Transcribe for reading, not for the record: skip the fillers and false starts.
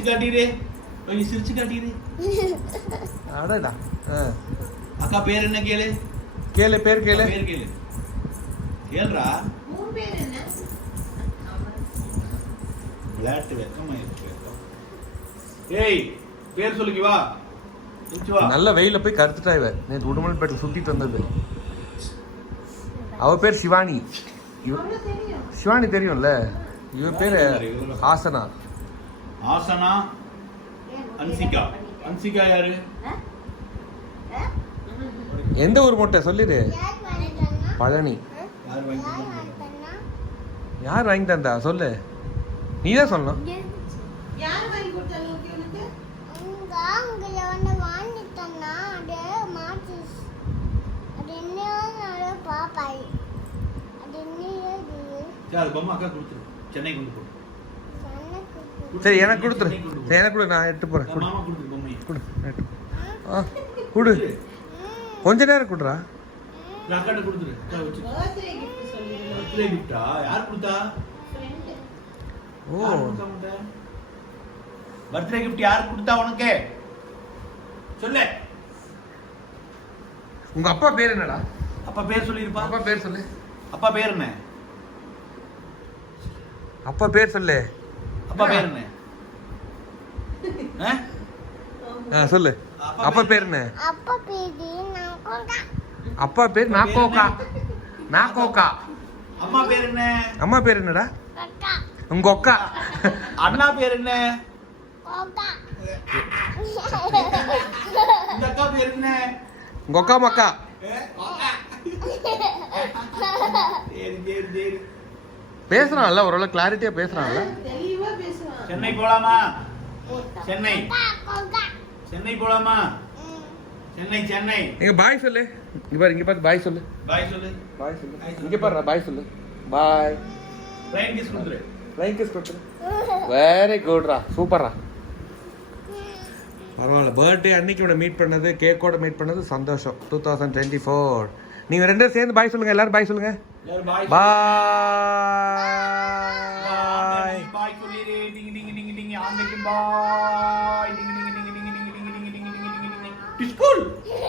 சிரிச்சு காட்டிடு. கொஞ்சம் சிரிச்சு காட்டிடு. அடடா. அக்கா பேர் என்ன கேளு. கேளு பேர் கேளு. பேர் கேளு. கேளுடா. உன் பேர் என்ன? விளையாட்டு வெக்கமா இருக்கு. ஏய் பேர் சொல்லுங்க வா. வா. நல்ல வெயில போய் கருத்துட்டா இவ. நேத்து உடுமல்பேட்டை சுத்திட்டு வந்தது. அவ பேர் சிவானி. சிவானி தெரியும்ல. இவ பேரு ஆசனா. ஆசனா. அன்சிகா. அன்சிகா யாரு? எந்த ஊர் மொட்டை சொல்லிடு. பழனி. யார் வாங்கி தந்தா சொல்லு. நீ தான் சொல்லணும். யார் வாங்கி கொடுத்தாங்க உனக்கு? அங்க வந்து வாங்கி தந்தா அது மாத்தி அது என்ன பாப்பாய் அது என்ன சரி அது பொம்மை அக்கா கொடுத்துரு. சென்னை கொண்டு போ. சரி எனக்கு கொடுத்துரு. சரி எனக்கு கொடு நான் எடுத்து போறேன். கொடு. மாமா கொடுத்துரு பொம்மை. கொடு. கொடு. கொஞ்ச நேரம் கொடுறா. அக்காட்ட கொடுத்துரு. அக்கா வச்சு. பர்த்டே கிஃப்ட் சொல்லிருங்க. பர்த்டே கிஃப்டா? யார் கொடுத்தா? ஃப்ரெண்ட். ஓ. பர்த்டே கிஃப்ட் யார் கொடுத்தா உனக்கு? சொல்லு. உங்க அப்பா பேர் என்னடா? அப்பா பேர் சொல்லிருப்பா. அப்பா பேர் சொல்லு. அப்பா பேர் என்ன? அப்பா பேர் சொல்லு. அப்பா பேர் என்ன? சொல்லு. அப்பா பேர் என்ன? அப்பா பேரு நாகோகா. அப்பா பேர் நாகோகா. நாகோகா. அம்மா பேர் என்ன? அம்மா பேர் என்னடா? கக்கா. உங்க அக்கா. அண்ணா பேர் என்ன? கோகா. இந்த அக்கா பேர் என்ன? உங்க அக்கா மக்கா. பேசுறான்ல ஓரளவு கிளாரிட்டியா பேசுறான்ல. தெளிவா பேசுவான். சென்னை போலாமா? சென்னை. கோகா. சென்னை போலாமா? சென்னை சென்னை. இங்க பாய் சொல்லு. இங்க பாரு பாய் சொல்லு. பாய் சொல்லு. பாய் சொல்லு. இங்க பாரு பாய் சொல்லு. பாய். ட்ரெயின் கிஸ் கொடுத்துரு. லைக் கிஸ் கொடுத்துரு. வெரி குட்ரா. சூப்பர்ரா. பரவாயில்ல. பர்த்டே அன்னைக்கு உன்னை மீட் பண்ணது கேக்கோட மீட் பண்ணது சந்தோஷம். 2024 நீங்க ரெண்டு சேர்ந்து பாய் சொல்லுங்க. எல்லாரும் பாய் சொல்லுங்க. எல்லாரும் பாய். பாய்.